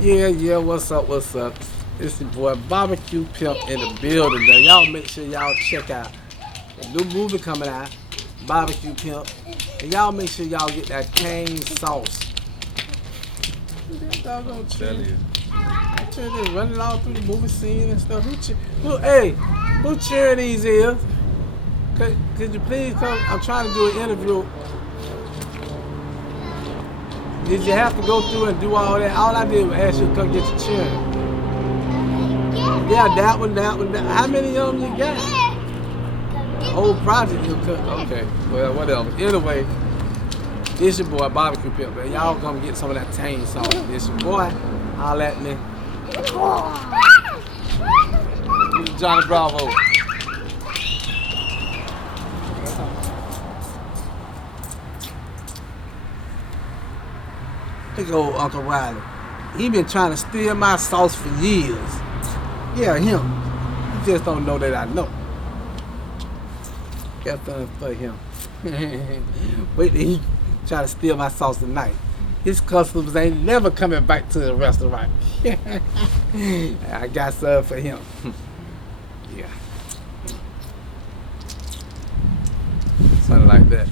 Yeah, what's up, what's up? It's your boy Bbq Pimp in the building. Now, y'all make sure y'all check out the new movie coming out, Bbq Pimp. And y'all make sure y'all get that cane sauce. Look at that doggone cheer. That cheer just running all through the movie scene and stuff. Who cheering these is? Could you please come? I'm trying to do an interview. Did you have to go through and do all that? All I did was ask you to come get your cheering. Yeah, that one. How many of them you got? The whole project you cut. Okay, well, whatever. Anyway, this your boy, Bbq Pimp, man. Y'all come get some of that tang sauce. This your boy. Holla at me. This is Johnny Bravo. Look at old Uncle Riley. He been trying to steal my sauce for years. Yeah, him. You just don't know that I know. Got something for him. Wait till he try to steal my sauce tonight. His customers ain't never coming back to the restaurant. I got something for him. Yeah. Something like that.